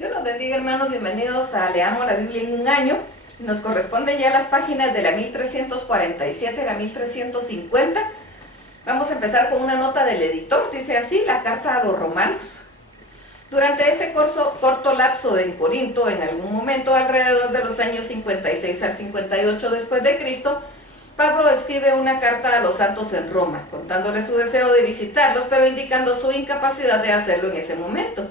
Dios los bendiga, hermanos, bienvenidos a Leamos la Biblia en un año. Nos corresponden ya las páginas de la 1347 a la 1350. Vamos a empezar con una nota del editor, dice así, la carta a los romanos. Durante este corto lapso en Corinto, en algún momento alrededor de los años 56 al 58 después de Cristo, Pablo escribe una carta a los santos en Roma, contándoles su deseo de visitarlos, pero indicando su incapacidad de hacerlo en ese momento.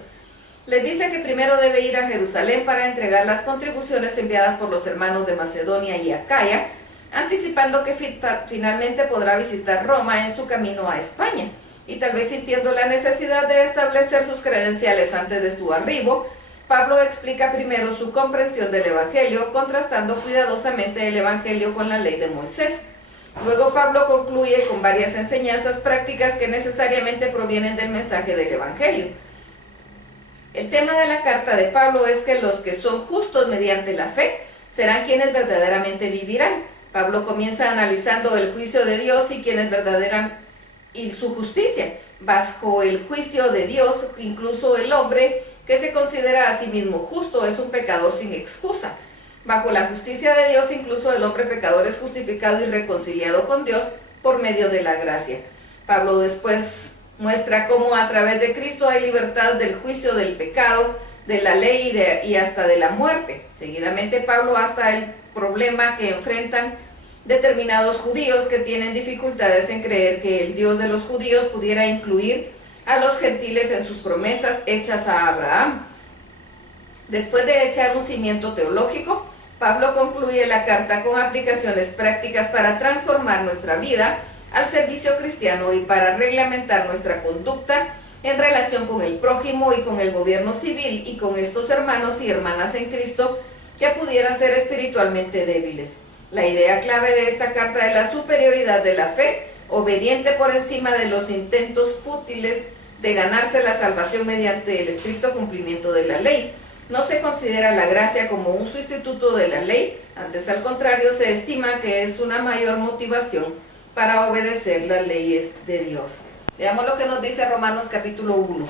Les dice que primero debe ir a Jerusalén para entregar las contribuciones enviadas por los hermanos de Macedonia y Acaya, anticipando que finalmente podrá visitar Roma en su camino a España, y tal vez sintiendo la necesidad de establecer sus credenciales antes de su arribo, Pablo explica primero su comprensión del Evangelio, contrastando cuidadosamente el Evangelio con la ley de Moisés. Luego Pablo concluye con varias enseñanzas prácticas que necesariamente provienen del mensaje del Evangelio. El tema de la carta de Pablo es que los que son justos mediante la fe serán quienes verdaderamente vivirán. Pablo comienza analizando el juicio de Dios y quienes y su justicia. Bajo el juicio de Dios, incluso el hombre que se considera a sí mismo justo es un pecador sin excusa. Bajo la justicia de Dios, incluso el hombre pecador es justificado y reconciliado con Dios por medio de la gracia. Pablo después muestra cómo a través de Cristo hay libertad del juicio del pecado, de la ley y hasta de la muerte. Seguidamente Pablo hasta el problema que enfrentan determinados judíos que tienen dificultades en creer que el Dios de los judíos pudiera incluir a los gentiles en sus promesas hechas a Abraham. Después de echar un cimiento teológico, Pablo concluye la carta con aplicaciones prácticas para transformar nuestra vida al servicio cristiano y para reglamentar nuestra conducta en relación con el prójimo y con el gobierno civil y con estos hermanos y hermanas en Cristo que pudieran ser espiritualmente débiles. La idea clave de esta carta es la superioridad de la fe, obediente por encima de los intentos fútiles de ganarse la salvación mediante el estricto cumplimiento de la ley. No se considera la gracia como un sustituto de la ley, antes al contrario se estima que es una mayor motivación para obedecer las leyes de Dios. Veamos lo que nos dice Romanos capítulo 1.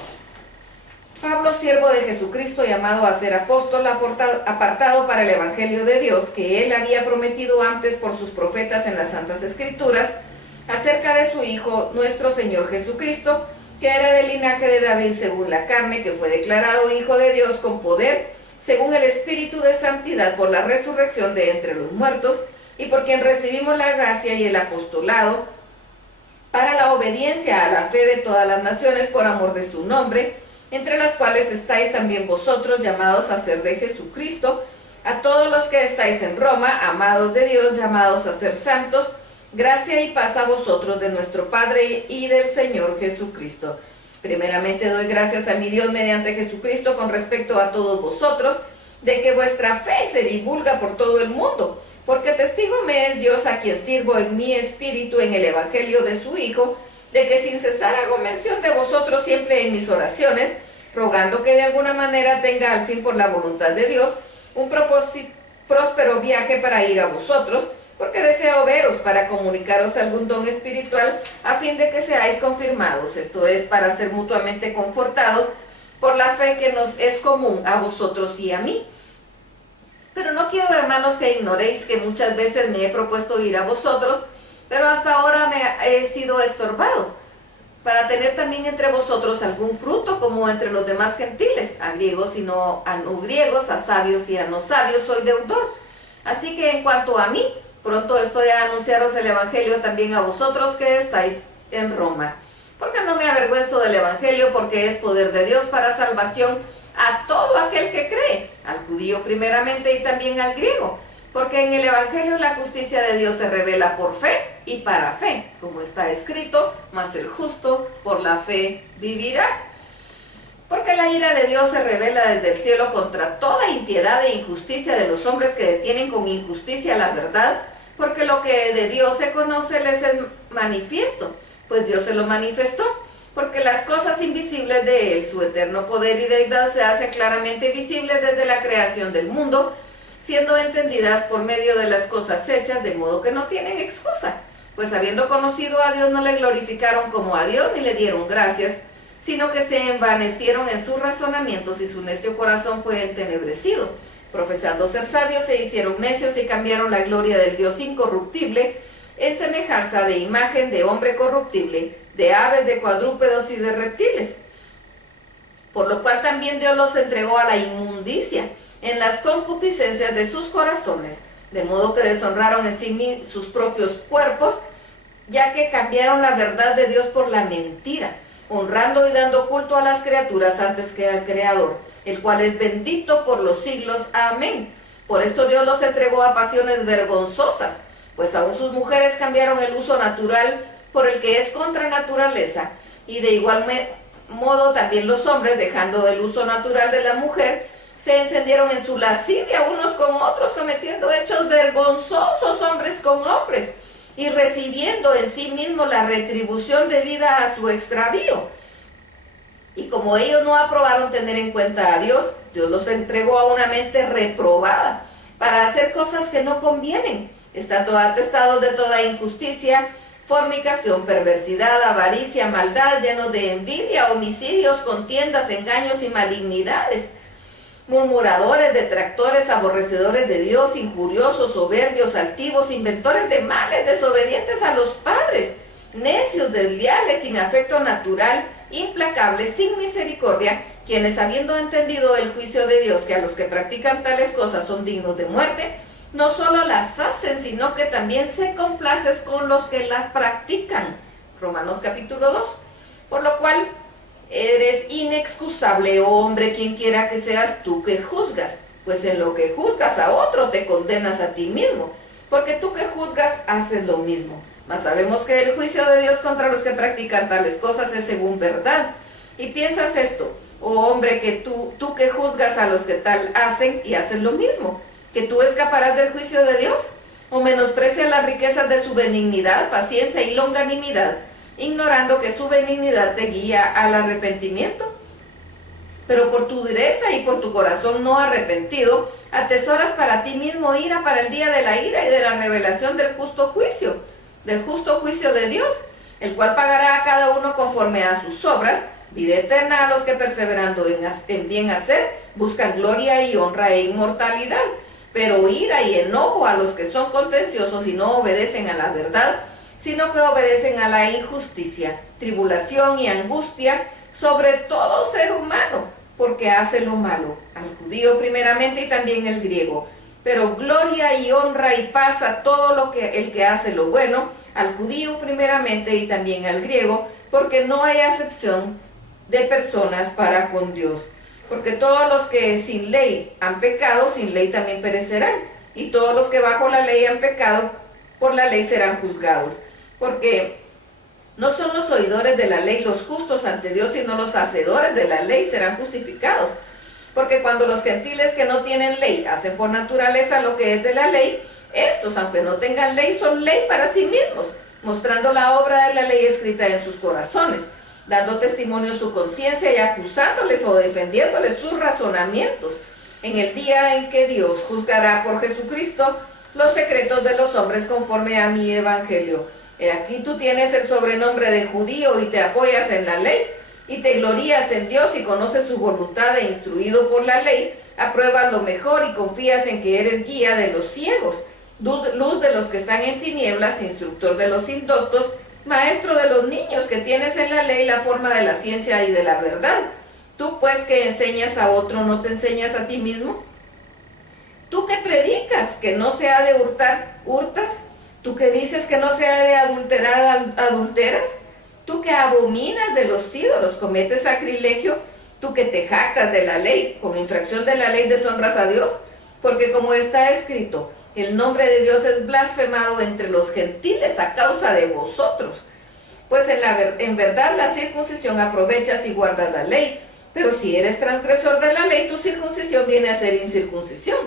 Pablo, siervo de Jesucristo, llamado a ser apóstol, apartado para el Evangelio de Dios, que él había prometido antes por sus profetas en las Santas Escrituras, acerca de su Hijo, nuestro Señor Jesucristo, que era del linaje de David según la carne, que fue declarado Hijo de Dios con poder, según el Espíritu de Santidad, por la resurrección de entre los muertos, y por quien recibimos la gracia y el apostolado para la obediencia a la fe de todas las naciones por amor de su nombre, entre las cuales estáis también vosotros, llamados a ser de Jesucristo, a todos los que estáis en Roma, amados de Dios, llamados a ser santos, gracia y paz a vosotros de nuestro Padre y del Señor Jesucristo. Primeramente doy gracias a mi Dios mediante Jesucristo con respecto a todos vosotros, de que vuestra fe se divulga por todo el mundo, porque testigo me es Dios a quien sirvo en mi espíritu en el Evangelio de su Hijo, de que sin cesar hago mención de vosotros siempre en mis oraciones, rogando que de alguna manera tenga al fin por la voluntad de Dios un próspero viaje para ir a vosotros, porque deseo veros para comunicaros algún don espiritual a fin de que seáis confirmados, esto es, para ser mutuamente confortados por la fe que nos es común a vosotros y a mí. Pero no quiero, hermanos, que ignoréis que muchas veces me he propuesto ir a vosotros, pero hasta ahora me he sido estorbado, para tener también entre vosotros algún fruto como entre los demás gentiles, a griegos y a no griegos, a sabios y a no sabios, soy deudor. Así que en cuanto a mí, pronto estoy a anunciaros el Evangelio también a vosotros que estáis en Roma. Porque no me avergüenzo del Evangelio, porque es poder de Dios para salvación a todo aquel que cree, al judío primeramente y también al griego, porque en el Evangelio la justicia de Dios se revela por fe y para fe, como está escrito, mas el justo por la fe vivirá. Porque la ira de Dios se revela desde el cielo contra toda impiedad e injusticia de los hombres que detienen con injusticia la verdad, porque lo que de Dios se conoce les es manifiesto, pues Dios se lo manifestó. Porque las cosas invisibles de Él, su eterno poder y deidad, se hacen claramente visibles desde la creación del mundo, siendo entendidas por medio de las cosas hechas, de modo que no tienen excusa. Pues habiendo conocido a Dios, no le glorificaron como a Dios, ni le dieron gracias, sino que se envanecieron en sus razonamientos y su necio corazón fue entenebrecido. Profesando ser sabios, se hicieron necios y cambiaron la gloria del Dios incorruptible en semejanza de imagen de hombre corruptible, de aves, de cuadrúpedos y de reptiles. Por lo cual también Dios los entregó a la inmundicia en las concupiscencias de sus corazones, de modo que deshonraron en sí sus propios cuerpos, ya que cambiaron la verdad de Dios por la mentira, honrando y dando culto a las criaturas antes que al Creador, el cual es bendito por los siglos. Amén. Por esto Dios los entregó a pasiones vergonzosas, pues aún sus mujeres cambiaron el uso natural por el que es contra naturaleza, y de igual modo también los hombres, dejando el uso natural de la mujer, se encendieron en su lascivia unos con otros, cometiendo hechos vergonzosos hombres con hombres, y recibiendo en sí mismos la retribución debida a su extravío. Y como ellos no aprobaron tener en cuenta a Dios, Dios los entregó a una mente reprobada, para hacer cosas que no convienen, estando atestados de toda injusticia, fornicación, perversidad, avaricia, maldad, llenos de envidia, homicidios, contiendas, engaños y malignidades, murmuradores, detractores, aborrecedores de Dios, injuriosos, soberbios, altivos, inventores de males, desobedientes a los padres, necios, desleales, sin afecto natural, implacables, sin misericordia, quienes habiendo entendido el juicio de Dios, que a los que practican tales cosas son dignos de muerte, no solo las hacen, sino que también se complacen con los que las practican. Romanos capítulo 2. Por lo cual, eres inexcusable, oh hombre, quien quiera que seas tú que juzgas, pues en lo que juzgas a otro te condenas a ti mismo, porque tú que juzgas haces lo mismo. Mas sabemos que el juicio de Dios contra los que practican tales cosas es según verdad. Y piensas esto, oh hombre, que tú que juzgas a los que tal hacen y haces lo mismo, que tú escaparás del juicio de Dios, o menosprecias las riquezas de su benignidad, paciencia y longanimidad, ignorando que su benignidad te guía al arrepentimiento. Pero por tu dureza y por tu corazón no arrepentido, atesoras para ti mismo ira para el día de la ira y de la revelación del justo juicio de Dios, el cual pagará a cada uno conforme a sus obras, vida eterna a los que perseverando en bien hacer, buscan gloria y honra e inmortalidad, pero ira y enojo a los que son contenciosos y no obedecen a la verdad, sino que obedecen a la injusticia, tribulación y angustia sobre todo ser humano, porque hace lo malo, al judío primeramente y también el griego, pero gloria y honra y paz a todo el que hace lo bueno, al judío primeramente y también al griego, porque no hay acepción de personas para con Dios. Porque todos los que sin ley han pecado, sin ley también perecerán, y todos los que bajo la ley han pecado, por la ley serán juzgados. Porque no son los oidores de la ley los justos ante Dios, sino los hacedores de la ley serán justificados. Porque cuando los gentiles que no tienen ley hacen por naturaleza lo que es de la ley, estos, aunque no tengan ley, son ley para sí mismos, mostrando la obra de la ley escrita en sus corazones, dando testimonio su conciencia y acusándoles o defendiéndoles sus razonamientos, en el día en que Dios juzgará por Jesucristo los secretos de los hombres conforme a mi evangelio. Aquí tú tienes el sobrenombre de judío y te apoyas en la ley, y te glorías en Dios y conoces su voluntad e instruido por la ley, apruebas lo mejor y confías en que eres guía de los ciegos, luz de los que están en tinieblas, instructor de los indoctos, maestro de los niños, que tienes en la ley la forma de la ciencia y de la verdad. Tú pues que enseñas a otro, ¿no te enseñas a ti mismo? Tú que predicas que no se ha de hurtar, hurtas. Tú que dices que no se ha de adulterar, adulteras. Tú que abominas de los ídolos, cometes sacrilegio. Tú que te jactas de la ley, con infracción de la ley deshonras a Dios. Porque como está escrito, el nombre de Dios es blasfemado entre los gentiles a causa de vosotros. Pues en verdad la circuncisión aprovechas y guardas la ley. Pero si eres transgresor de la ley, tu circuncisión viene a ser incircuncisión.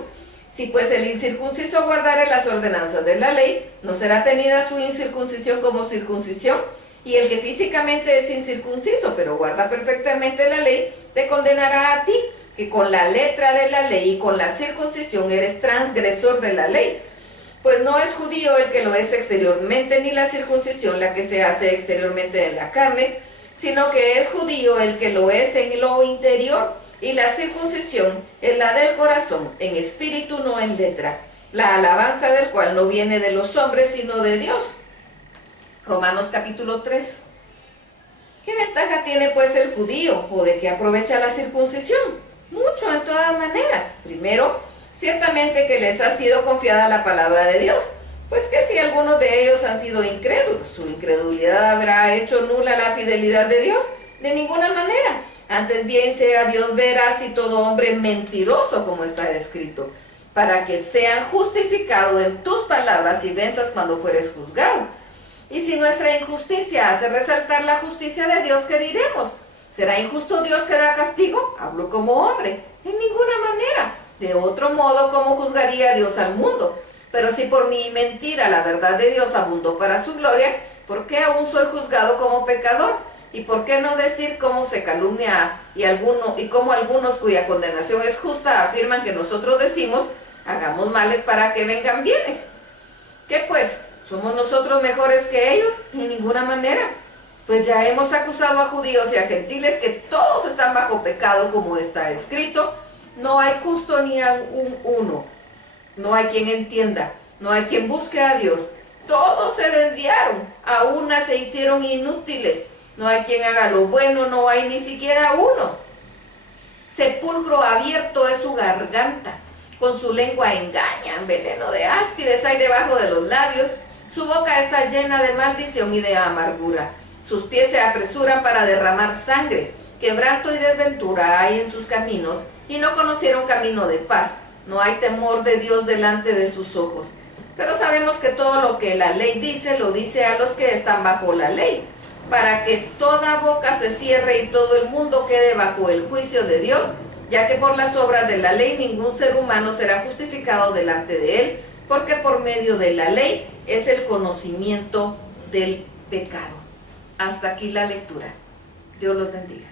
Si pues el incircunciso guardare las ordenanzas de la ley, no será tenida su incircuncisión como circuncisión. Y el que físicamente es incircunciso, pero guarda perfectamente la ley, te condenará a ti, que con la letra de la ley y con la circuncisión eres transgresor de la ley. Pues no es judío el que lo es exteriormente, ni la circuncisión la que se hace exteriormente en la carne, sino que es judío el que lo es en lo interior, y la circuncisión es la del corazón, en espíritu, no en letra, la alabanza del cual no viene de los hombres, sino de Dios. Romanos capítulo 3. ¿Qué ventaja tiene pues el judío, o de qué aprovecha la circuncisión? Mucho, en todas maneras. Primero, ciertamente que les ha sido confiada la palabra de Dios, pues que si algunos de ellos han sido incrédulos, su incredulidad habrá hecho nula la fidelidad de Dios. De ninguna manera. Antes bien sea Dios veraz y todo hombre mentiroso, como está escrito, para que sean justificados en tus palabras y venzas cuando fueres juzgado. Y si nuestra injusticia hace resaltar la justicia de Dios, ¿qué diremos? ¿Será injusto Dios que da castigo? Hablo como hombre. En ninguna manera. De otro modo, ¿cómo juzgaría Dios al mundo? Pero si por mi mentira la verdad de Dios abundó para su gloria, ¿por qué aún soy juzgado como pecador? ¿Y por qué no decir cómo se calumnia y cómo algunos cuya condenación es justa afirman que nosotros decimos, hagamos males para que vengan bienes? ¿Qué pues? ¿Somos nosotros mejores que ellos? En ninguna manera. Pues ya hemos acusado a judíos y a gentiles que todos están bajo pecado, como está escrito. No hay justo ni a uno. No hay quien entienda. No hay quien busque a Dios. Todos se desviaron. A una se hicieron inútiles. No hay quien haga lo bueno. No hay ni siquiera uno. Sepulcro abierto es su garganta. Con su lengua engañan. Veneno de áspides hay debajo de los labios. Su boca está llena de maldición y de amargura. Sus pies se apresuran para derramar sangre. Quebranto y desventura hay en sus caminos, y no conocieron camino de paz. No hay temor de Dios delante de sus ojos. Pero sabemos que todo lo que la ley dice, lo dice a los que están bajo la ley, para que toda boca se cierre y todo el mundo quede bajo el juicio de Dios, ya que por las obras de la ley ningún ser humano será justificado delante de él, porque por medio de la ley es el conocimiento del pecado. Hasta aquí la lectura. Dios los bendiga.